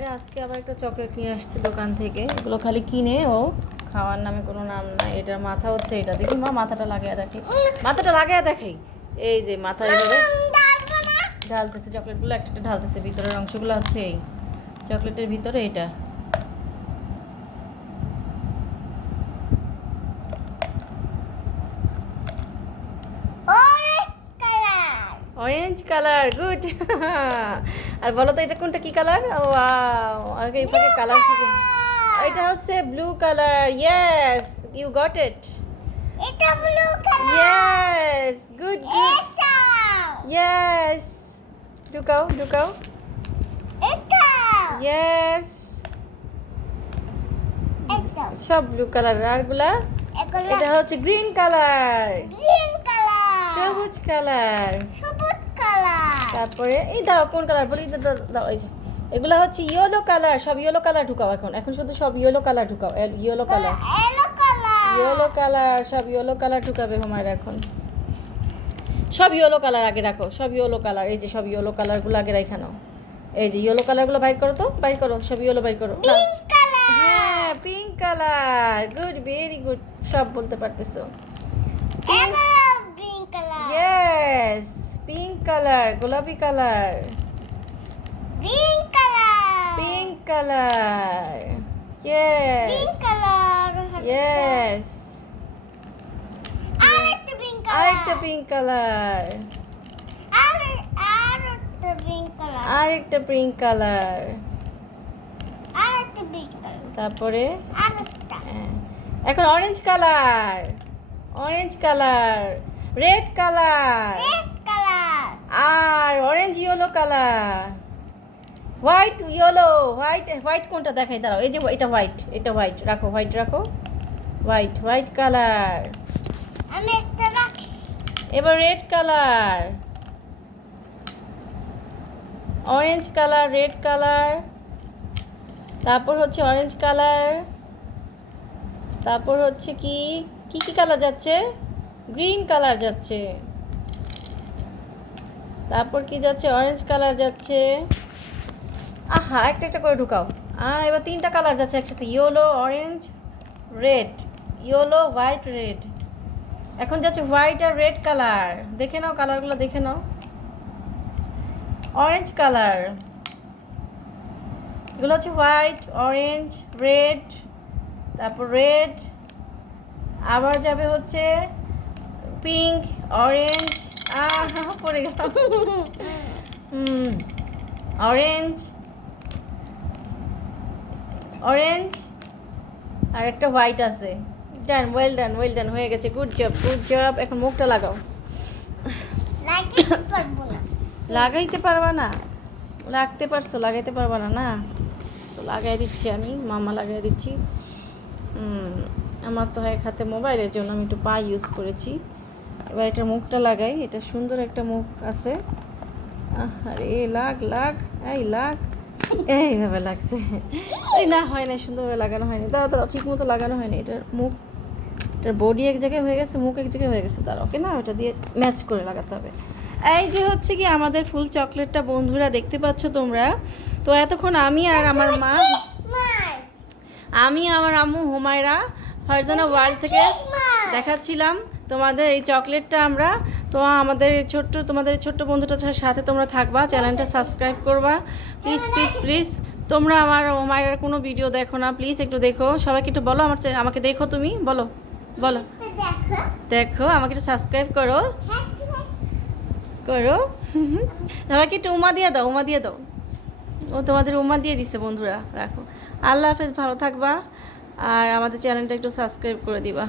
হুমায়রা আজকে আবার একটা চকলেট নিয়ে আসছে দোকান থেকে। এগুলো খালি কিনে ও খাওয়ার নামে কোনো নাম নাই। এটার মাথা হচ্ছে এটা। দেখি মা মাথাটা লাগিয়ে দেখে। মাথাটা লাগিয়ে দেখে এই যে মাথা এভাবে ঢালতেছে চকলেটগুলো। একটা একটা ঢালতেছে ভিতরের অংশগুলো হচ্ছে এই। চকলেটের ভিতরে এটা। অরেঞ্জ কালার গুড আর বলো তো এটা কোনটা কি কালার ও আগে এই পাশে কালার এটা হচ্ছে blue colour yes you got it এটা blue colour yes good good yes ঢুকাও ঢুকাও এটা! ইয়েস সব ব্লু কালার আরগুলা এটা হচ্ছে গ্রিন কালার গ্রিন কালার সবুজ কালার। সবুজ কালার। তারপরে এই দাও কোন কালার? বলি দাও, এই যে। এগুলো হচ্ছে ইয়েলো কালার সব ইয়েলো কালার ঢুকাও এখন। এখন শুধু সব ইয়েলো কালার ঢুকাও ইয়েলো কালার। Yellow colour. সব ইয়েলো কালার ঢুকাবে হুমায়রা এখন। সব ইয়েলো কালার আগে রাখো সব ইয়েলো কালার এই যে সব ইয়েলো কালারগুলো আগে রাখা নাও। এই যে ইয়েলো কালারগুলো বাইর করো তো বাইর করো সব ইয়েলো বাইর করো না। Pink colour. হ্যাঁ pink colour good very good সব বলতে পারতেছো। পিঙ্ক ইয়েস পিঙ্ক কালার গোলাপি colour pink colour pink colour yes pink colour yes আরেকটা পিঙ্ক কালার আরেকটা পিঙ্ক কালার আরে আরেকটা পিঙ্ক কালার আরেকটা পিঙ্ক কালার আরেকটা পিঙ্ক কালার তারপরে? আরেকটা হ্যাঁ, এখন orange colour orange colour red colour colour. White yellow white white কোনটা দেখাই? দাঁড়াও এই যে এটা হোয়াইট এটা হোয়াইট রাখো হোয়াইট রাখো। White white colour. আমি একটা রাখছি। এবার red colour. Orange colour red colour. তারপর হচ্ছে অরেঞ্জ কালার। তারপর হচ্ছে কি? কি কি কালার যাচ্ছে? গ্রিন কালার যাচ্ছে। তারপর কি যাচ্ছে? অরেঞ্জ কালার যাচ্ছে। আহা, একটা একটা করে ঢুকাও। আহ, এবার তিনটা কালার যাচ্ছে একসাথে। Yellow orange red yellow white red এখন যাচ্ছে হোয়াইট আর রেড কালার দেখে নাও কালারগুলো দেখে নাও। অরেঞ্জ কালার এগুলো হচ্ছে হোয়াইট অরেঞ্জ রেড তারপর রেড আবার যাবে হচ্ছে পিঙ্ক অরেঞ্জ পড়ে গেলাম হুম অরেঞ্জ অরেঞ্জ আর একটা হোয়াইট আছে। Done well done well done হয়ে গেছে। গুড জব গুড জব এখন মুখটা লাগাও। লাগাইতে পারব না। লাগতে পারছ লাগাইতে পারবা না না? তো লাগাই দিচ্ছি আমি মামা লাগাই দিচ্ছি। আমার তো এক হাতে মোবাইলের জন্য আমি একটু পা ইউজ করেছি। এবার এটা মুখটা লাগাই, এটা সুন্দর একটা মুখ আছে। আরে লাগ লাগ, এই লাগ, এইভাবে লাগছে। এই না, হয় না সুন্দরভাবে লাগানো হয়নি। দাও ঠিক মতো লাগানো হয়নি। এটার মুখ, এটার বডি এক জায়গায় হয়ে গেছে, মুখ এক জায়গায় হয়ে গেছে। তার ওকে না, ওটা দিয়ে ম্যাচ করে লাগাতে হবে। এই যে হচ্ছে কি, আমাদের ফুল চকলেটটা বন্ধুরা দেখতে পাচ্ছ তোমরা? তো এতক্ষণ আমি আর আমার মা, আমি, আমার আম্মু, হুমায়রা, ফারজানা ওয়ার্ল্ড থেকে দেখাচ্ছিলাম। তোমাদের এই চকলেটটা আমরা তো আমাদের ছোট্ট, তোমাদের ছোট্ট বন্ধুটার সাথে তোমরা থাকবা, চ্যানেলটা সাবস্ক্রাইব করবা। প্লিজ প্লিজ প্লিজ তোমরা আমার হুমায়রার কোনো ভিডিও দেখো না প্লিজ একটু দেখো। সবাইকে একটু বলো, আমার আমাকে দেখো তুমি, বলো বলো। দেখো, আমাকে একটু সাবস্ক্রাইব করো। করো। সবাইকে একটু উমা দিয়ে দাও, উমা দিয়ে দাও। ও তোমাদের উমা দিয়ে দিচ্ছে বন্ধুরা, রাখো। আল্লাহ হাফেজ, ভালো থাকবা। আর আমাদের চ্যানেলটা একটু সাবস্ক্রাইব করে দিবা।